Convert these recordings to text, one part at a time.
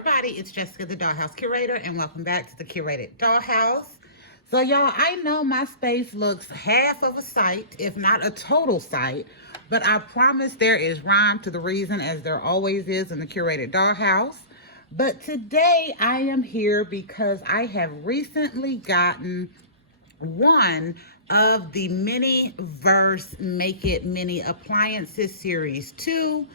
everybody, it's Jessica, the Dollhouse Curator, and welcome back to the Curated Dollhouse. So y'all, I know my space looks half of a sight, if not a total sight, but I promise there is rhyme to the reason, as there always is in the Curated Dollhouse. But today I am here because I have recently gotten one of the MiniVerse Make It Mini Appliances Series 2.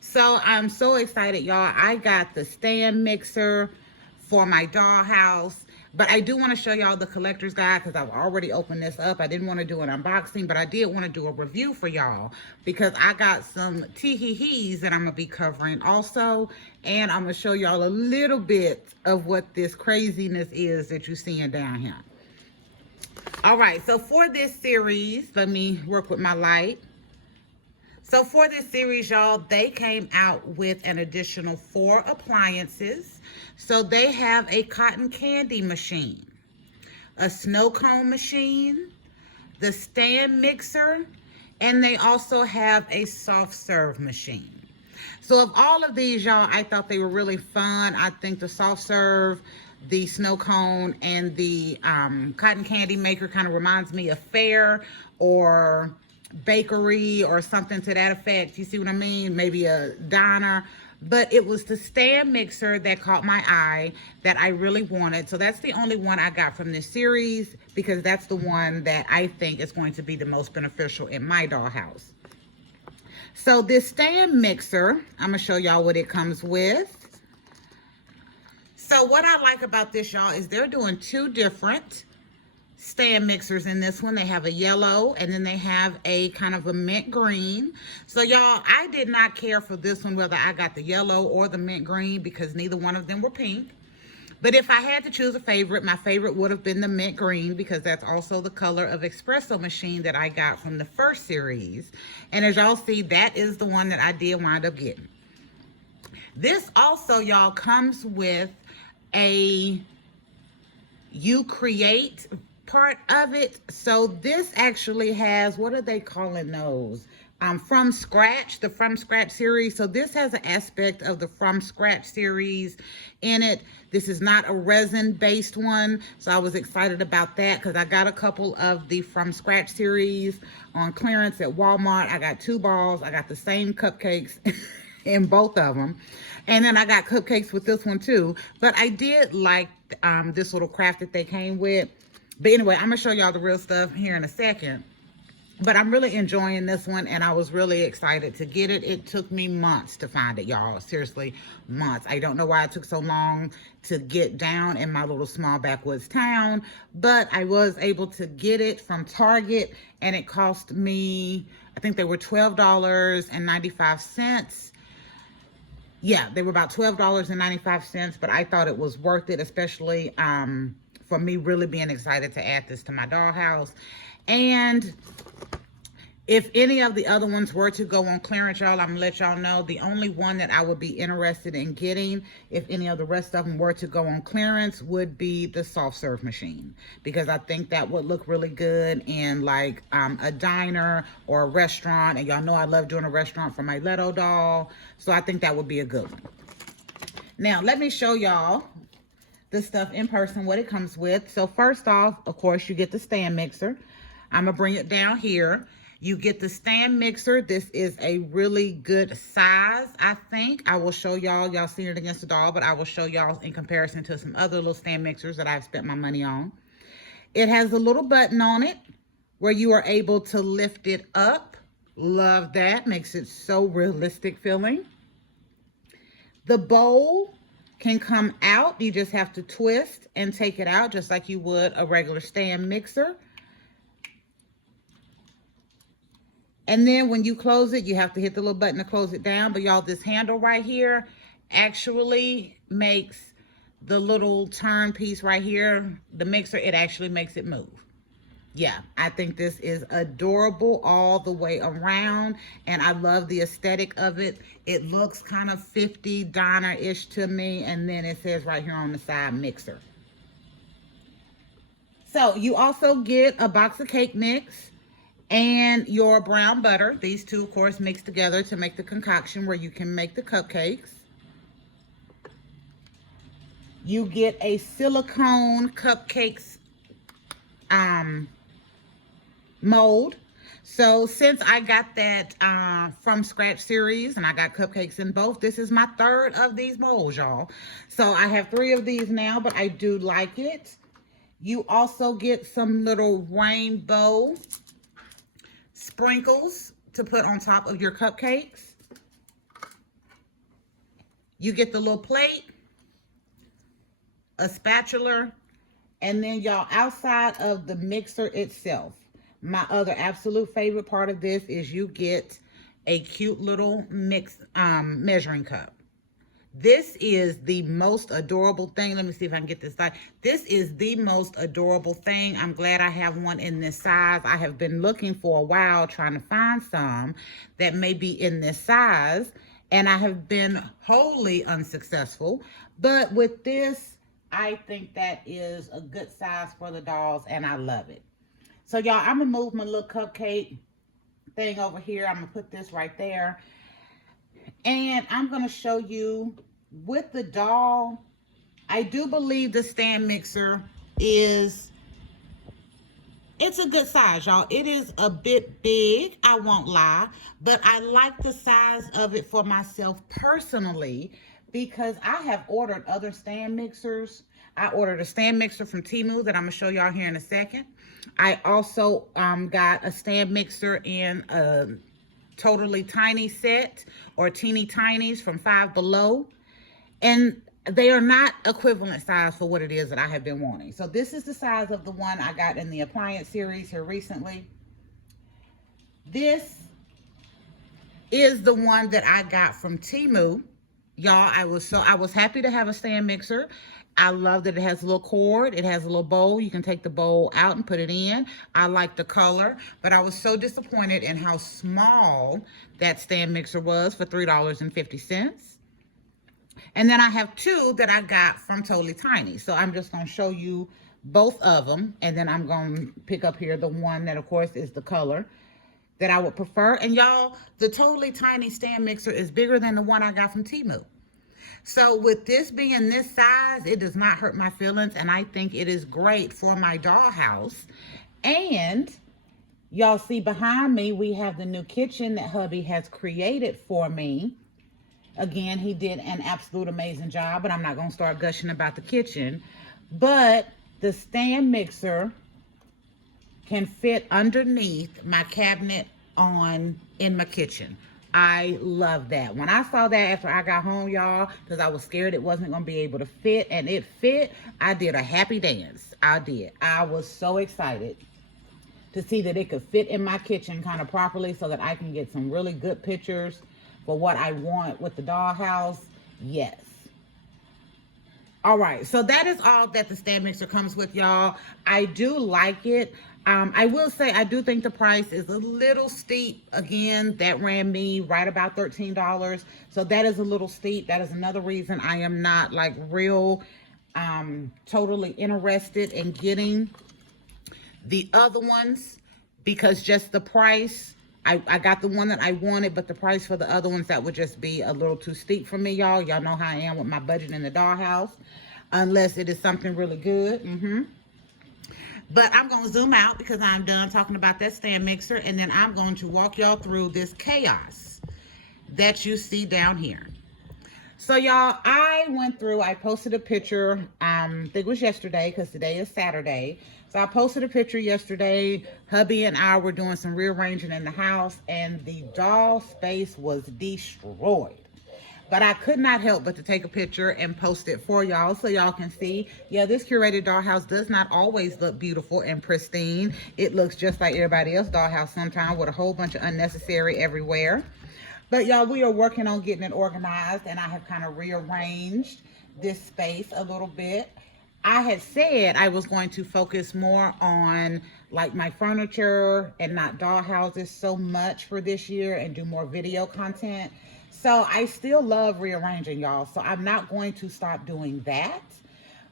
So I'm so excited, y'all. I got the stand mixer for my dollhouse, but I do want to show y'all the collector's guide because I've already opened this up. I didn't want to do an unboxing, but I did want to do a review for y'all because I got some tee-hee-hees that I'm going to be covering also, and I'm going to show y'all a little bit of what this craziness is that you're seeing down here. All right, so for this series, let me work with my light. So for this series, y'all, they came out with an additional 4 appliances. So they have a cotton candy machine, a snow cone machine, the stand mixer, and they also have a soft serve machine. So of all of these, y'all, I thought they were really fun. I think the soft serve, the snow cone, and the cotton candy maker kind of reminds me of Fair or bakery or something to that effect. You see what I mean? Maybe a diner. But it was the stand mixer that caught my eye that I really wanted. So that's the only one I got from this series because that's the one that I think is going to be the most beneficial in my dollhouse. So this stand mixer, I'm gonna show y'all what it comes with. So what I like about this, y'all, is they're doing 2 different stand mixers in this one. They have a yellow and then they have a kind of a mint green. So y'all, I did not care for this one whether I got the yellow or the mint green because neither one of them were pink. But if I had to choose a favorite, my favorite would have been the mint green because that's also the color of espresso machine that I got from the first series. And as y'all see, that is the one that I did wind up getting. This also, y'all, comes with a You Create part of it. So this actually has, what are they calling those? From Scratch, the From Scratch series. So this has an aspect of the From Scratch series in it. This is not a resin-based one. So I was excited about that because I got a couple of the From Scratch series on clearance at Walmart. I got 2 balls. I got the same cupcakes in both of them. And then I got cupcakes with this one too. But I did like this little craft that they came with. But anyway, I'm going to show y'all the real stuff here in a second. But I'm really enjoying this one, and I was really excited to get it. It took me months to find it, y'all. Seriously, months. I don't know why it took so long to get down in my little small backwoods town, but I was able to get it from Target, and it cost me, I think they were $12.95. Yeah, they were about $12.95, but I thought it was worth it, especially for me really being excited to add this to my dollhouse. And if any of the other ones were to go on clearance, y'all, I'm gonna let y'all know the only one that I would be interested in getting, if any of the rest of them were to go on clearance, would be the soft serve machine, because I think that would look really good in like a diner or a restaurant. And y'all know I love doing a restaurant for my Leto doll, so I think that would be a good one. Now let me show y'all the stuff in person, what it comes with. So first off, of course, you get the stand mixer. I'm gonna bring it down here. You get the stand mixer. This is a really good size, I think. I will show y'all. Y'all seen it against the doll, but I will show y'all in comparison to some other little stand mixers that I've spent my money on. It has a little button on it where you are able to lift it up. Love that. Makes it so realistic feeling. The bowl can come out. You just have to twist and take it out just like you would a regular stand mixer. And then when you close it, you have to hit the little button to close it down. But y'all, this handle right here actually makes the little turn piece right here, the mixer, it actually makes it move. Yeah, I think this is adorable all the way around, and I love the aesthetic of it. It looks kind of 50 diner-ish to me, and then it says right here on the side, mixer. So you also get a box of cake mix and your brown butter. These two, of course, mix together to make the concoction where you can make the cupcakes. You get a silicone cupcakes mold. So since I got that from scratch series and I got cupcakes in both, this is my third of these molds, y'all. So I have 3 of these now, but I do like it. You also get some little rainbow sprinkles to put on top of your cupcakes. You get the little plate, a spatula, and then y'all, outside of the mixer itself, my other absolute favorite part of this is you get a cute little measuring cup. This is the most adorable thing. Let me see if I can get this right. This is the most adorable thing. I'm glad I have one in this size. I have been looking for a while trying to find some that may be in this size, and I have been wholly unsuccessful. But with this, I think that is a good size for the dolls, and I love it. So y'all, I'm gonna move my little cupcake thing over here. I'm gonna put this right there. And I'm going to show you with the doll. I do believe the stand mixer it's a good size, y'all. It is a bit big, I won't lie, but I like the size of it for myself personally because I have ordered other stand mixers. I ordered a stand mixer from Temu that I'm going to show y'all here in a second. I also got a stand mixer in a totally tiny set or teeny tinies from Five Below, and they are not equivalent size for what it is that I have been wanting. So this is the size of the one I got in the appliance series here recently. This is the one that I got from Temu. Y'all, I was happy to have a stand mixer. I love that it has a little cord. It has a little bowl. You can take the bowl out and put it in. I like the color, but I was so disappointed in how small that stand mixer was for $3.50. And then I have 2 that I got from Totally Tiny. So I'm just going to show you both of them. And then I'm going to pick up here the one that, of course, is the color that I would prefer. And y'all, the Totally Tiny stand mixer is bigger than the one I got from Temu. So with this being this size, it does not hurt my feelings, and I think it is great for my dollhouse. And y'all see behind me, we have the new kitchen that hubby has created for me. Again, he did an absolute amazing job, but I'm not going to start gushing about the kitchen. But the stand mixer can fit underneath my cabinet in my kitchen. I love that. When I saw that after I got home, y'all, because I was scared it wasn't going to be able to fit, and it fit, I did a happy dance. I did. I was so excited to see that it could fit in my kitchen kind of properly so that I can get some really good pictures for what I want with the dollhouse. Yes. All right, so that is all that the stand mixer comes with, y'all. I do like it. I will say I do think the price is a little steep. Again, that ran me right about $13. So that is a little steep. That is another reason I am not like real totally interested in getting the other ones, because just the price. I got the one that I wanted, but the price for the other ones, that would just be a little too steep for me, y'all. Y'all know how I am with my budget in the dollhouse, unless it is something really good. But I'm going to zoom out because I'm done talking about that stand mixer, and then I'm going to walk y'all through this chaos that you see down here. So y'all, I posted a picture, I think it was yesterday because today is Saturday. So I posted a picture yesterday. Hubby and I were doing some rearranging in the house, and the doll space was destroyed. But I could not help but to take a picture and post it for y'all so y'all can see. Yeah, this curated dollhouse does not always look beautiful and pristine. It looks just like everybody else's dollhouse sometimes, with a whole bunch of unnecessary everywhere. But y'all, we are working on getting it organized, and I have kind of rearranged this space a little bit. I had said I was going to focus more on like my furniture and not dollhouses so much for this year, and do more video content. So I still love rearranging, y'all. So I'm not going to stop doing that.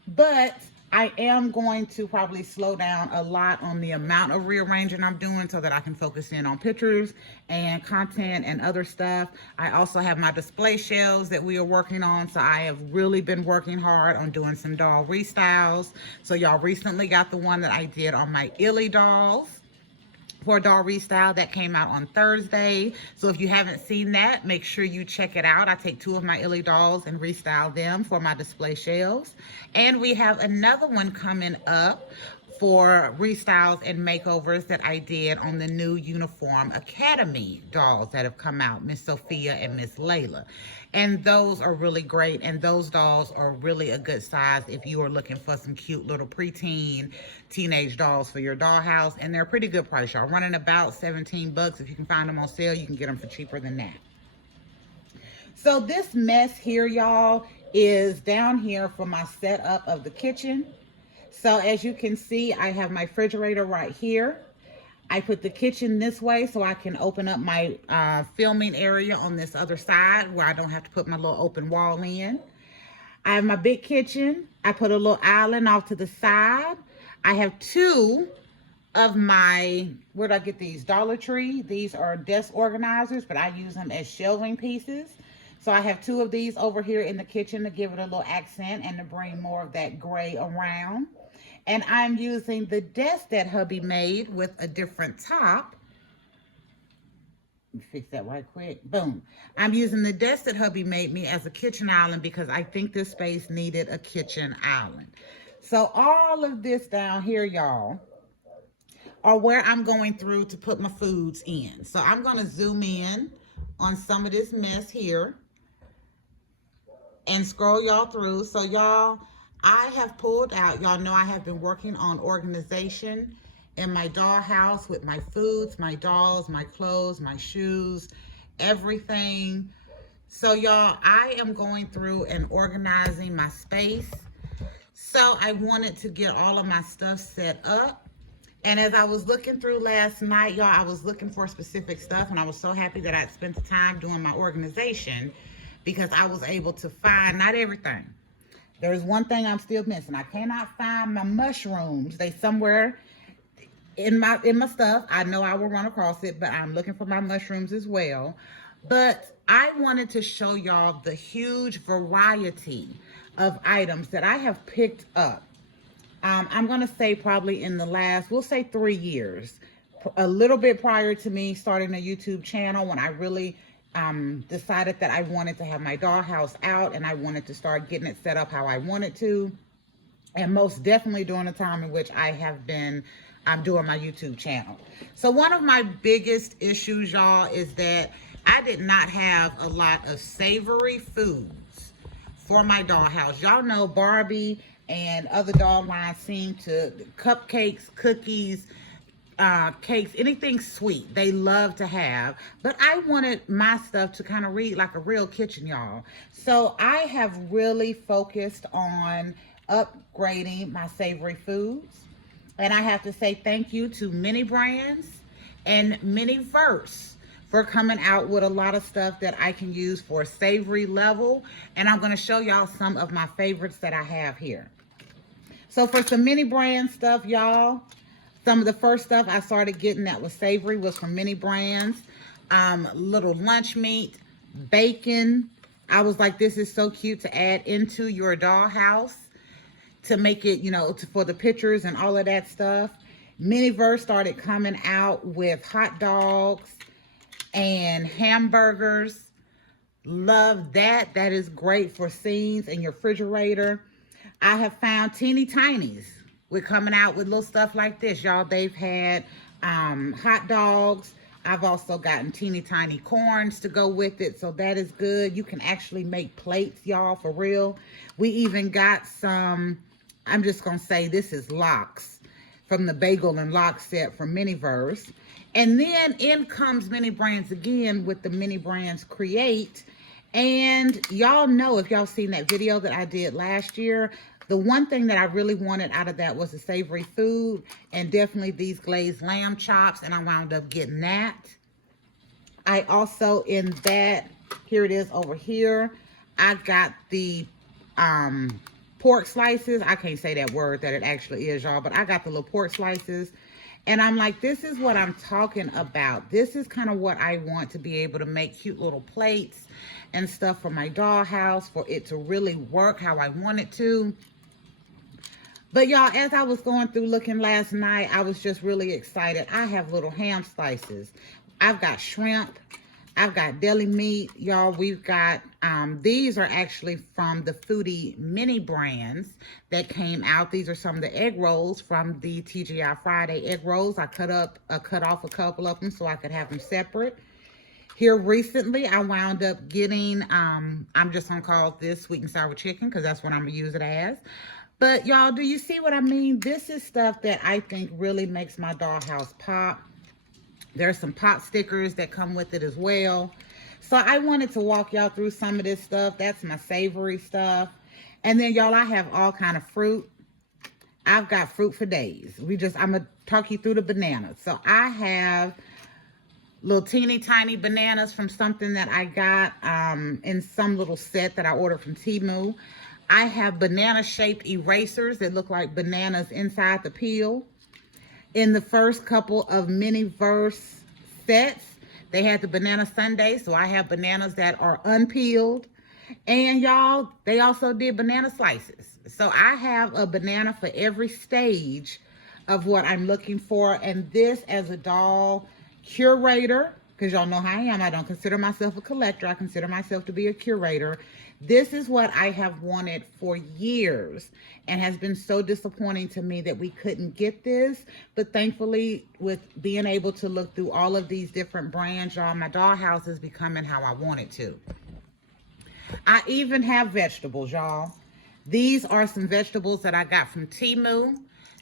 But I am going to probably slow down a lot on the amount of rearranging I'm doing so that I can focus in on pictures and content and other stuff. I also have my display shelves that we are working on. So I have really been working hard on doing some doll restyles. So y'all recently got the one that I did on my Illy dolls for doll restyle that came out on Thursday. So if you haven't seen that, make sure you check it out. I take 2 of my Illy dolls and restyle them for my display shelves. And we have another one coming up for restyles and makeovers that I did on the new Uniform Academy dolls that have come out, Miss Sophia and Miss Layla. And those are really great, and those dolls are really a good size if you are looking for some cute little preteen, teenage dolls for your dollhouse. And they're a pretty good price, y'all. Running about 17 bucks. If you can find them on sale, you can get them for cheaper than that. So this mess here, y'all, is down here for my setup of the kitchen. So as you can see, I have my refrigerator right here. I put the kitchen this way so I can open up my filming area on this other side where I don't have to put my little open wall in. I have my big kitchen. I put a little island off to the side. I have 2 of my, where did I get these? Dollar Tree. These are desk organizers, but I use them as shelving pieces. So I have 2 of these over here in the kitchen to give it a little accent and to bring more of that gray around. And I'm using the desk that hubby made with a different top. Let me fix that right quick. Boom. I'm using the desk that hubby made me as a kitchen island because I think this space needed a kitchen island. So all of this down here, y'all, are where I'm going through to put my foods in. So I'm going to zoom in on some of this mess here and scroll y'all through. So y'all, I have pulled out, y'all know I have been working on organization in my dollhouse with my foods, my dolls, my clothes, my shoes, everything. So y'all, I am going through and organizing my space. So I wanted to get all of my stuff set up. And as I was looking through last night, y'all, I was looking for specific stuff, and I was so happy that I'd spent the time doing my organization because I was able to find, not everything. There's one thing I'm still missing. I cannot find my mushrooms. They somewhere in my stuff. I know I will run across it, but I'm looking for my mushrooms as well. But I wanted to show y'all the huge variety of items that I have picked up. I'm going to say probably in the last, we'll say 3 years, a little bit prior to me starting a YouTube channel, when I really decided that I wanted to have my dollhouse out and I wanted to start getting it set up how I wanted to. And most definitely during the time in which I have been doing my YouTube channel. So one of my biggest issues, y'all, is that I did not have a lot of savory foods for my dollhouse. Y'all know Barbie and other doll lines seem to, cupcakes, cookies, cakes, anything sweet they love to have, but I wanted my stuff to kind of read like a real kitchen, y'all. So I have really focused on upgrading my savory foods, and I have to say thank you to Mini Brands and MiniVerse for coming out with a lot of stuff that I can use for a savory level, and I'm going to show y'all some of my favorites that I have here. So for some Mini Brand stuff, y'all, some of the first stuff I started getting that was savory was from Mini Brands. Little lunch meat, bacon. I was like, this is so cute to add into your dollhouse to make it, you know, for the pictures and all of that stuff. MiniVerse started coming out with hot dogs and hamburgers. Love that. That is great for scenes in your refrigerator. I have found teeny tinies. We're coming out with little stuff like this, y'all. They've had hot dogs. I've also gotten teeny tiny corns to go with it, so that is good. You can actually make plates, y'all, for real. We even got some, I'm just going to say this is lox from the bagel and lox set from MiniVerse. And then in comes Mini Brands again with the Mini Brands Create. And y'all know, if y'all seen that video that I did last year, the one thing that I really wanted out of that was a savory food, and definitely these glazed lamb chops, and I wound up getting that. I also, in that, here it is over here, I got the pork slices. I can't say that word that it actually is, y'all, but I got the little pork slices. And I'm like, this is what I'm talking about. This is kind of what I want to be able to make cute little plates and stuff for my dollhouse, for it to really work how I want it to. But y'all, as I was going through looking last night, I was just really excited. I have little ham slices. I've got shrimp. I've got deli meat. Y'all, we've got, these are actually from the Foodie mini brands that came out. These are some of the egg rolls from the TGI Friday egg rolls. I cut off a couple of them so I could have them separate. Here recently, I wound up getting, I'm just going to call this sweet and sour chicken because that's what I'm going to use it as. But y'all, do you see what I mean? This is stuff that I think really makes my dollhouse pop. There's some pot stickers that come with it as well. So I wanted to walk y'all through some of this stuff. That's my savory stuff. And then y'all, I have all kind of fruit. I've got fruit for days. I'm going to talk you through the bananas. So I have little teeny tiny bananas from something that I got in some little set that I ordered from Temu. I have banana-shaped erasers that look like bananas inside the peel. In the first couple of MiniVerse sets, they had the banana sundae, so I have bananas that are unpeeled. And y'all, they also did banana slices. So I have a banana for every stage of what I'm looking for. And this, as a doll curator, because y'all know how I am, I don't consider myself a collector. I consider myself to be a curator. This is what I have wanted for years, and has been so disappointing to me that we couldn't get this. But thankfully, with being able to look through all of these different brands, y'all, my dollhouse is becoming how I want it to. I even have vegetables, y'all. These are some vegetables that I got from Temu.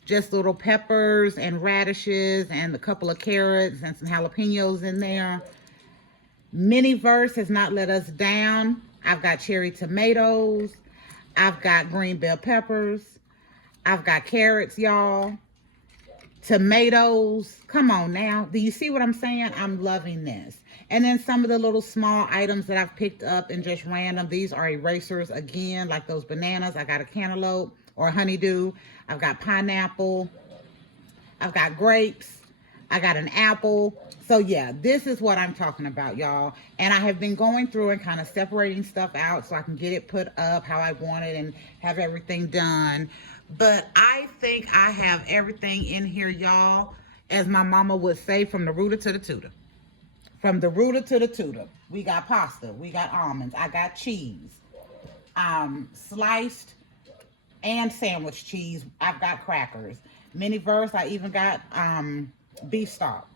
Just little peppers and radishes and a couple of carrots and some jalapenos in there. MiniVerse has not let us down. I've got cherry tomatoes. I've got green bell peppers. I've got carrots, y'all. Tomatoes. Come on now. Do you see what I'm saying? I'm loving this. And then some of the little small items that I've picked up and just random. These are erasers again, like those bananas. I got a cantaloupe or a honeydew. I've got pineapple. I've got grapes. I got an apple. So yeah, this is what I'm talking about, y'all. And I have been going through and kind of separating stuff out so I can get it put up how I want it and have everything done. But I think I have everything in here, y'all, as my mama would say, from the rooter to the tutor. From the rooter to the tutor. We got pasta. We got almonds. I got cheese. Sliced and sandwich cheese. I've got crackers. MiniVerse, I even got beef stock.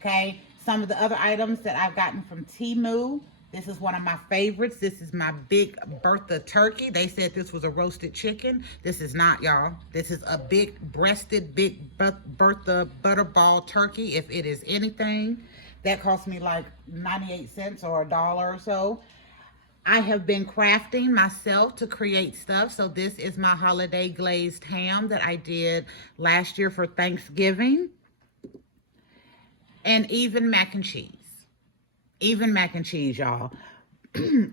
Okay, some of the other items that I've gotten from Temu. This is one of my favorites. This is my Big Bertha turkey. They said this was a roasted chicken. This is not, y'all. This is a big breasted Big Bertha butterball turkey, if it is anything. That cost me like 98 cents or $1 or so. I have been crafting myself to create stuff. So this is my holiday glazed ham that I did last year for Thanksgiving. And even mac and cheese. Even mac and cheese, y'all.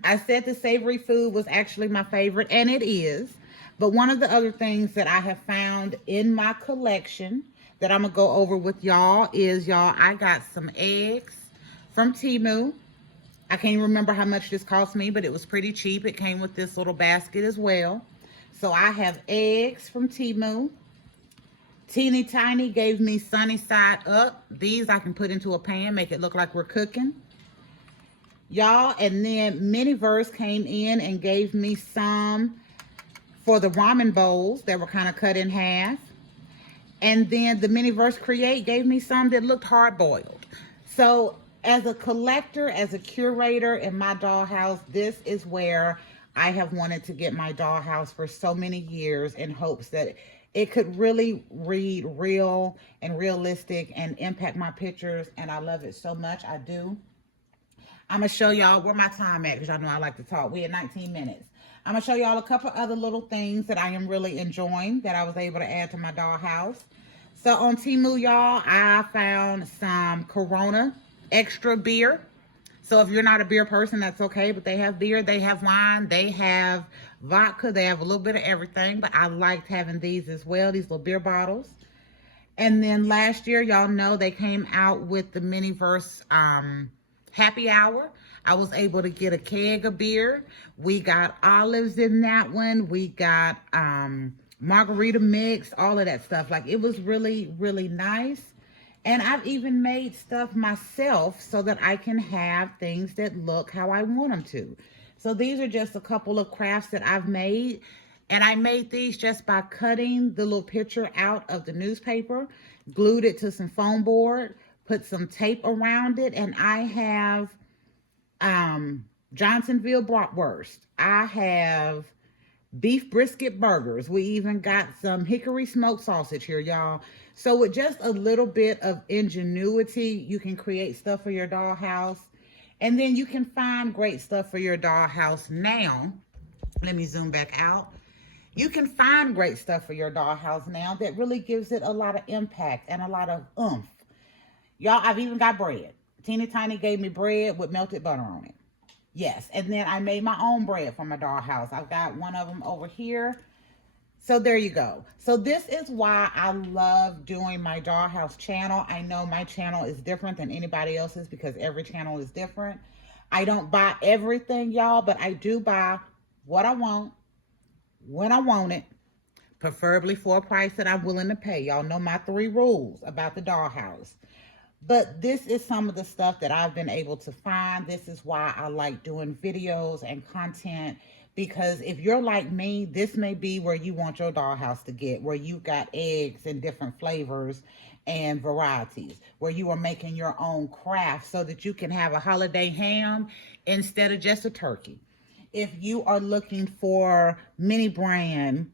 I said the savory food was actually my favorite, and it is. But one of the other things that I have found in my collection that I'm going to go over with y'all is, y'all, I got some eggs from Temu. I can't remember how much this cost me, but it was pretty cheap. It came with this little basket as well. So I have eggs from Temu. Teeny Tiny gave me sunny side up. These I can put into a pan, make it look like we're cooking. Y'all, and then MiniVerse came in and gave me some for the ramen bowls that were kind of cut in half. And then the MiniVerse Create gave me some that looked hard-boiled. So as a collector, as a curator in my dollhouse, this is where I have wanted to get my dollhouse for so many years, in hopes that it could really read real and realistic and impact my pictures. And I love it so much. I do. I'm going to show y'all where my time at, because y'all know I like to talk. We at 19 minutes. I'm going to show y'all a couple other little things that I am really enjoying that I was able to add to my dollhouse. So on Temu, y'all, I found some Corona extra beer. So if you're not a beer person, that's okay. But they have beer, they have wine, they have vodka, they have a little bit of everything. But I liked having these as well, these little beer bottles. And then last year, y'all know they came out with the MiniVerse happy hour. I was able to get a keg of beer. We got olives in that one. We got margarita mix, all of that stuff. Like, it was really, really nice. And I've even made stuff myself so that I can have things that look how I want them to. So these are just a couple of crafts that I've made. And I made these just by cutting the little picture out of the newspaper, glued it to some foam board, put some tape around it, and I have Johnsonville bratwurst. I have beef brisket burgers. We even got some hickory smoked sausage here, y'all. So with just a little bit of ingenuity, you can create stuff for your dollhouse. And then you can find great stuff for your dollhouse now. Let me zoom back out. You can find great stuff for your dollhouse now that really gives it a lot of impact and a lot of oomph. Y'all, I've even got bread. Teeny Tiny gave me bread with melted butter on it. Yes, and then I made my own bread for my dollhouse. I've got one of them over here. So there you go. So this is why I love doing my dollhouse channel. I know my channel is different than anybody else's because every channel is different. I don't buy everything, y'all, but I do buy what I want, when I want it, preferably for a price that I'm willing to pay. Y'all know my 3 rules about the dollhouse. But this is some of the stuff that I've been able to find. This is why I like doing videos and content, because if you're like me, this may be where you want your dollhouse to get, where you got eggs in different flavors and varieties, where you are making your own craft so that you can have a holiday ham instead of just a turkey. If you are looking for mini brand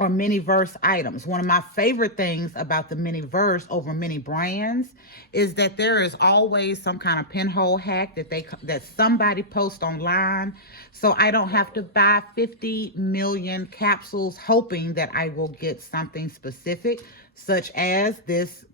or MiniVerse items. One of my favorite things about the MiniVerse over mini brands is that there is always some kind of pinhole hack that somebody posts online. So I don't have to buy 50 million capsules hoping that I will get something specific, such as this.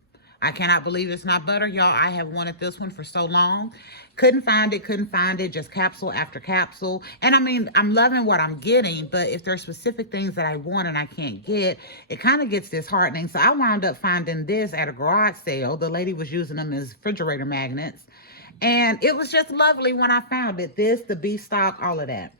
I cannot believe it's not butter, y'all. I have wanted this one for so long. Couldn't find it, just capsule after capsule. And I mean, I'm loving what I'm getting, but if there's specific things that I want and I can't get, it kind of gets disheartening. So I wound up finding this at a garage sale. The lady was using them as refrigerator magnets. And it was just lovely when I found it. This, the beef stock, all of that.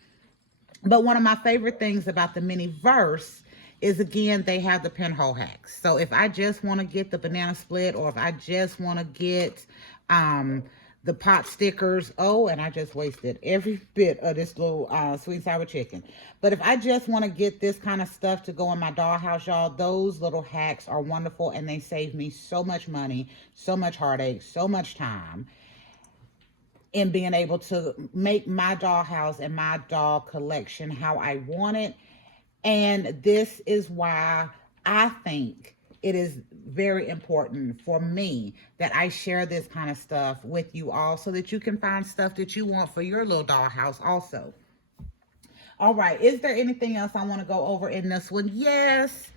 But one of my favorite things about the MiniVerse is, again, they have the pinhole hacks. So if I just want to get the banana split, or if I just want to get the pot stickers, oh, and I just wasted every bit of this little sweet and sour chicken. But if I just want to get this kind of stuff to go in my dollhouse, y'all, those little hacks are wonderful, and they save me so much money, so much heartache, so much time in being able to make my dollhouse and my doll collection how I want it. And this is why I think it is very important for me that I share this kind of stuff with you all so that you can find stuff that you want for your little dollhouse also. All right, is there anything else I want to go over in this one? Yes.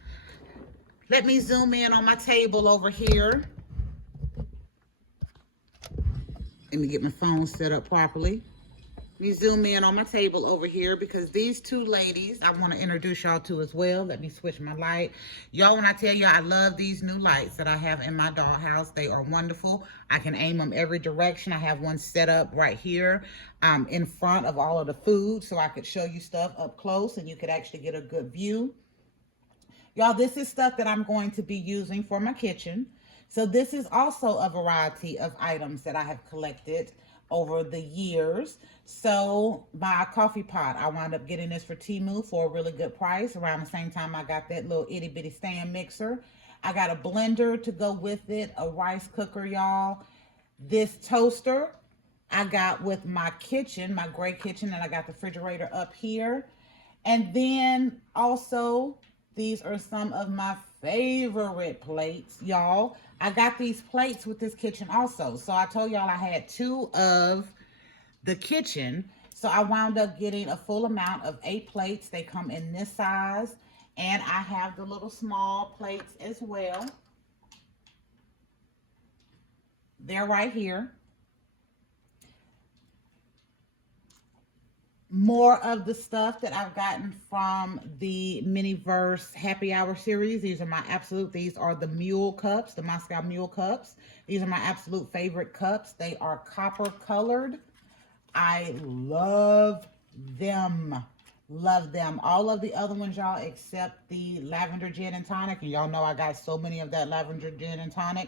Let me zoom in on my table over here. Let me get my phone set up properly. Let me zoom in on my table over here because these 2 ladies I want to introduce y'all to as well. Let me switch my light. Y'all, when I tell you I love these new lights that I have in my dollhouse, they are wonderful. I can aim them every direction. I have one set up right here in front of all of the food so I could show you stuff up close and you could actually get a good view. Y'all, this is stuff that I'm going to be using for my kitchen. So this is also a variety of items that I have collected over the years. So my coffee pot, I wound up getting this for Temu for a really good price. Around the same time I got that little itty bitty stand mixer. I got a blender to go with it, a rice cooker, y'all. This toaster I got with my kitchen, my gray kitchen, and I got the refrigerator up here. And then also, these are some of my favorite plates, y'all. I got these plates with this kitchen also. So I told y'all I had 2 of the kitchen. So I wound up getting a full amount of 8 plates. They come in this size. And I have the little small plates as well. They're right here. more of the stuff that I've gotten from the MiniVerse Happy Hour series. These are the Mule cups, the Moscow Mule cups. These are my absolute favorite cups. They are copper colored. I love them. Love them. All of the other ones, y'all, except the lavender gin and tonic. And y'all know I got so many of that lavender gin and tonic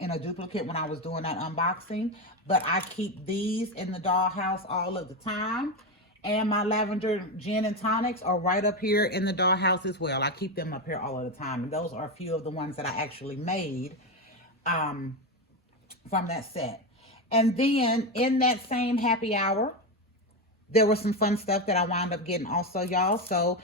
in a duplicate when I was doing that unboxing. But I keep these in the dollhouse all of the time. And my lavender gin and tonics are right up here in the dollhouse as well. I keep them up here all of the time. And those are a few of the ones that I actually made from that set. And then in that same happy hour, there was some fun stuff that I wound up getting also, y'all. So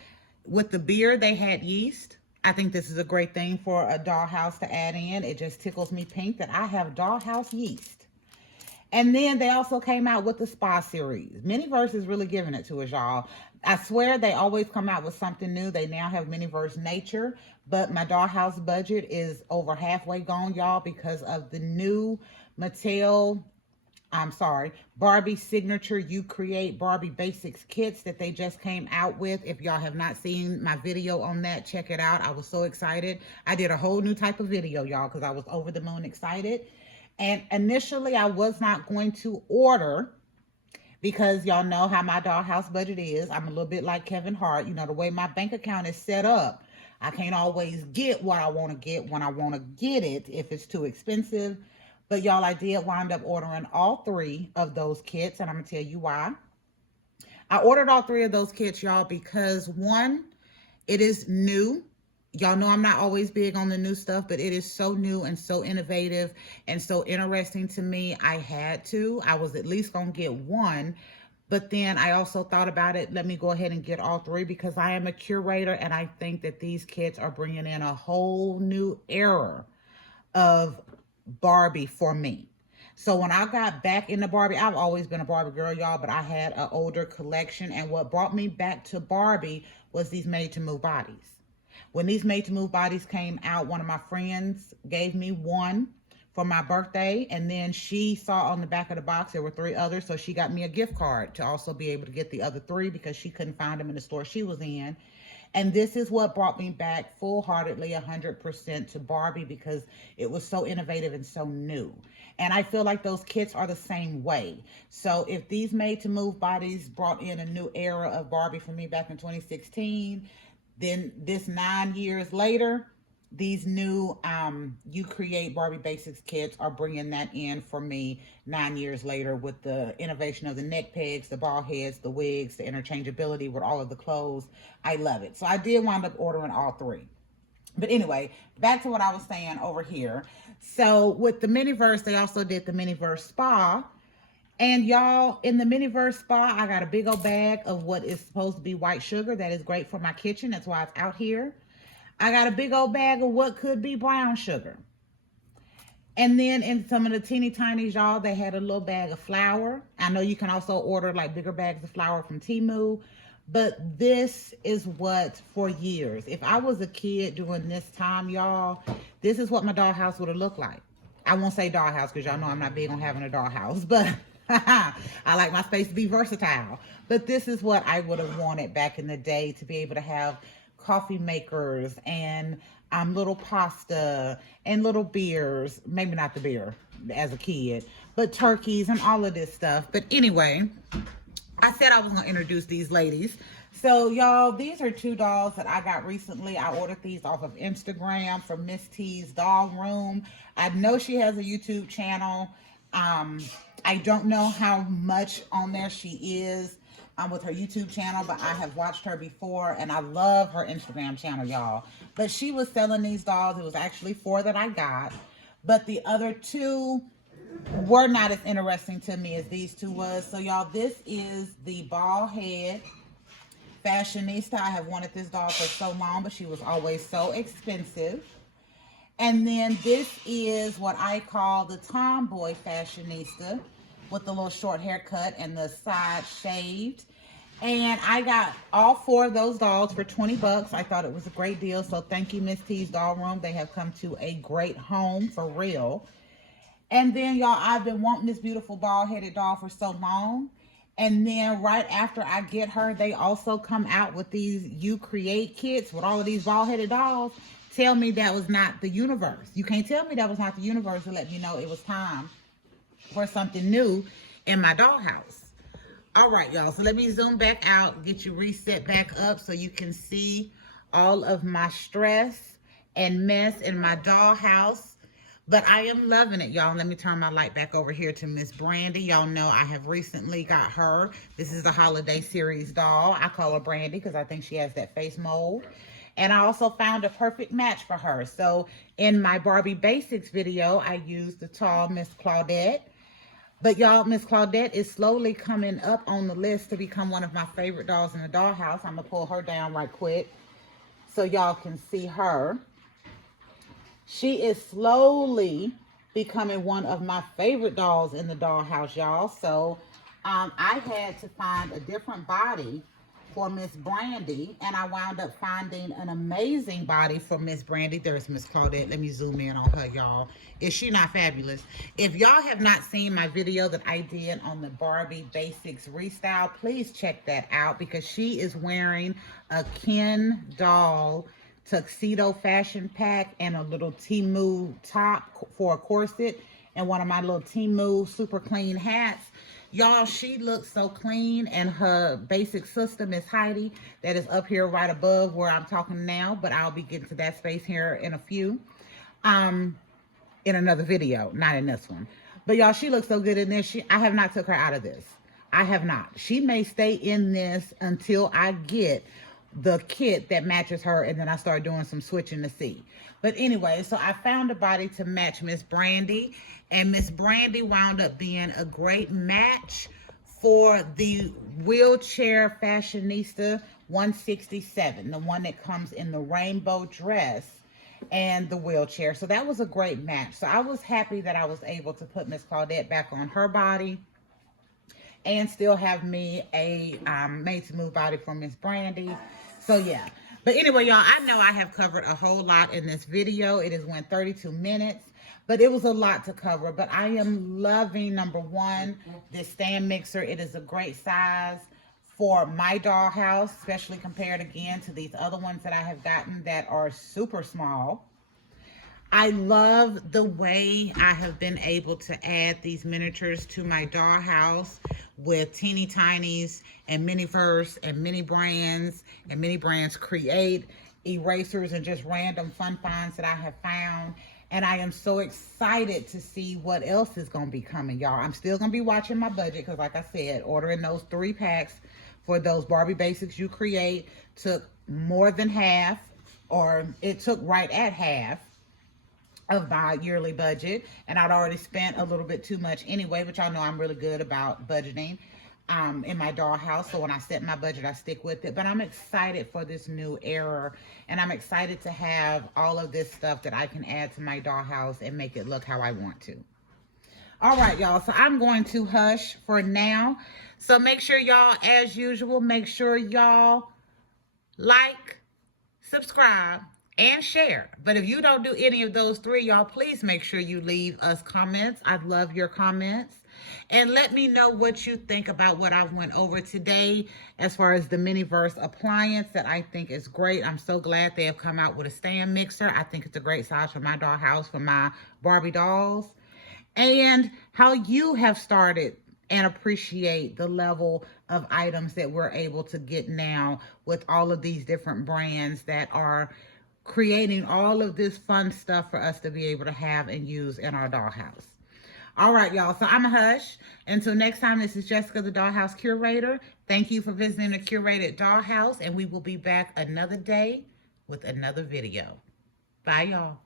with the beer, they had yeast. I think this is a great thing for a dollhouse to add in. It just tickles me pink that I have dollhouse yeast. And then they also came out with the spa series. MiniVerse is really giving it to us, y'all. I swear they always come out with something new. They now have MiniVerse Nature, but my dollhouse budget is over halfway gone, y'all, because of the new Barbie Signature You Create Barbie Basics kits that they just came out with. If y'all have not seen my video on that, check it out. I was so excited. I did a whole new type of video, y'all, because I was over the moon excited. And initially, I was not going to order because y'all know how my dollhouse budget is. I'm a little bit like Kevin Hart. You know, the way my bank account is set up, I can't always get what I want to get when I want to get it if it's too expensive. But y'all, I did wind up ordering all 3 of those kits, and I'm going to tell you why. I ordered all 3 of those kits, y'all, because one, it is new. Y'all know I'm not always big on the new stuff, but it is so new and so innovative and so interesting to me. I was at least going to get one, but then I also thought about it. Let me go ahead and get all 3 because I am a curator and I think that these kits are bringing in a whole new era of Barbie for me. So when I got back into Barbie, I've always been a Barbie girl, y'all, but I had an older collection. And what brought me back to Barbie was these made-to-move bodies. When these made-to-move bodies came out, one of my friends gave me one for my birthday. And then she saw on the back of the box there were 3 others. So she got me a gift card to also be able to get the other 3 because she couldn't find them in the store she was in. And this is what brought me back full-heartedly 100% to Barbie because it was so innovative and so new. And I feel like those kits are the same way. So if these made-to-move bodies brought in a new era of Barbie for me back in 2016, then this 9 years later, these new You Create Barbie Basics kits are bringing that in for me 9 years later with the innovation of the neck pegs, the ball heads, the wigs, the interchangeability with all of the clothes. I love it. So I did wind up ordering all 3. But anyway, back to what I was saying over here. So with the MiniVerse, they also did the MiniVerse Spa. And y'all, in the MiniVerse Spa, I got a big old bag of what is supposed to be white sugar. That is great for my kitchen. That's why it's out here. I got a big old bag of what could be brown sugar. And then in some of the teeny tinies, y'all, they had a little bag of flour. I know you can also order like bigger bags of flour from Temu. But this is what, for years, if I was a kid during this time, y'all, this is what my dollhouse would have looked like. I won't say dollhouse because y'all know I'm not big on having a dollhouse, but I like my space to be versatile. But this is what I would have wanted back in the day, to be able to have coffee makers and little pasta and little beers. Maybe not the beer as a kid, but turkeys and all of this stuff. But anyway, I said I was going to introduce these ladies. So, y'all, these are 2 dolls that I got recently. I ordered these off of Instagram from Miss T's Doll Room. I know she has a YouTube channel. I don't know how much on there she is with her YouTube channel, but I have watched her before, and I love her Instagram channel, y'all. But she was selling these dolls. It was actually 4 that I got, but the other 2 were not as interesting to me as these 2 was. So y'all, this is the ball head fashionista. I have wanted this doll for so long, but she was always so expensive. And then this is what I call the tomboy fashionista with the little short haircut and the side shaved. And I got all 4 of those dolls for 20 bucks. I thought it was a great deal. So thank you, Miss T's Doll Room. They have come to a great home for real. And then, y'all, I've been wanting this beautiful bald-headed doll for so long. And then right after I get her, they also come out with these You Create kits with all of these bald-headed dolls. Tell me that was not the universe. You can't tell me that was not the universe to let me know it was time for something new in my dollhouse. All right, y'all. So let me zoom back out, get you reset back up so you can see all of my stress and mess in my dollhouse. But I am loving it, y'all. Let me turn my light back over here to Miss Brandy. Y'all know I have recently got her. This is a holiday series doll. I call her Brandy because I think she has that face mold. And I also found a perfect match for her. So in my Barbie Basics video, I used the tall Miss Claudette. But y'all, Miss Claudette is slowly coming up on the list to become one of my favorite dolls in the dollhouse. I'm going to pull her down right quick so y'all can see her. She is slowly becoming one of my favorite dolls in the dollhouse, y'all. So I had to find a different body for Miss Brandy, and I wound up finding an amazing body for Miss Brandy. There's Miss Claudette. Let me zoom in on her, y'all. Is she not fabulous? If y'all have not seen my video that I did on the Barbie Basics Restyle, please check that out because she is wearing a Ken doll tuxedo fashion pack and a little Temu top for a corset and one of my little Temu super clean hats. Y'all, she looks so clean, and her basic sister, Miss Heidi, that is up here right above where I'm talking now, but I'll be getting to that space here in a few, in another video, not in this one. But y'all, she looks so good in this. I have not took her out of this. I have not. She may stay in this until I get the kit that matches her, and then I start doing some switching to see. But anyway, so I found a body to match Miss Brandy, and Miss Brandy wound up being a great match for the Wheelchair Fashionista 167, the one that comes in the rainbow dress and the wheelchair. So that was a great match. So I was happy that I was able to put Miss Claudette back on her body and still have me a made to move body for Miss Brandy. So yeah. But anyway, y'all, I know I have covered a whole lot in this video. It has went 32 minutes, but it was a lot to cover. But I am loving, number one, this stand mixer. It is a great size for my dollhouse, especially compared again to these other ones that I have gotten that are super small. I love the way I have been able to add these miniatures to my dollhouse with teeny tinies and MiniVerse and Mini Brands and Mini Brands Create erasers and just random fun finds that I have found. And I am so excited to see what else is going to be coming, y'all. I'm still going to be watching my budget because, like I said, ordering those 3 packs for those Barbie Basics You Create took more than half, or it took right at half of my yearly budget, and I'd already spent a little bit too much anyway, but y'all know I'm really good about budgeting in my dollhouse. So when I set my budget, I stick with it. But I'm excited for this new era, and I'm excited to have all of this stuff that I can add to my dollhouse and make it look how I want to. All right, y'all, so I'm going to hush for now. So make sure y'all, as usual, make sure y'all like, subscribe, and share. But if you don't do any of those 3, y'all, please make sure you leave us comments. I'd love your comments. And let me know what you think about what I went over today as far as the MiniVerse appliance that I think is great. I'm so glad they have come out with a stand mixer. I think it's a great size for my dollhouse, for my Barbie dolls. And how you have started and appreciate the level of items that we're able to get now with all of these different brands that are creating all of this fun stuff for us to be able to have and use in our dollhouse. All right, y'all, so I'm a hush. Until next time, this is Jessica, the Dollhouse Curator. Thank you for visiting the Curated Dollhouse, and we will be back another day with another video. Bye, y'all.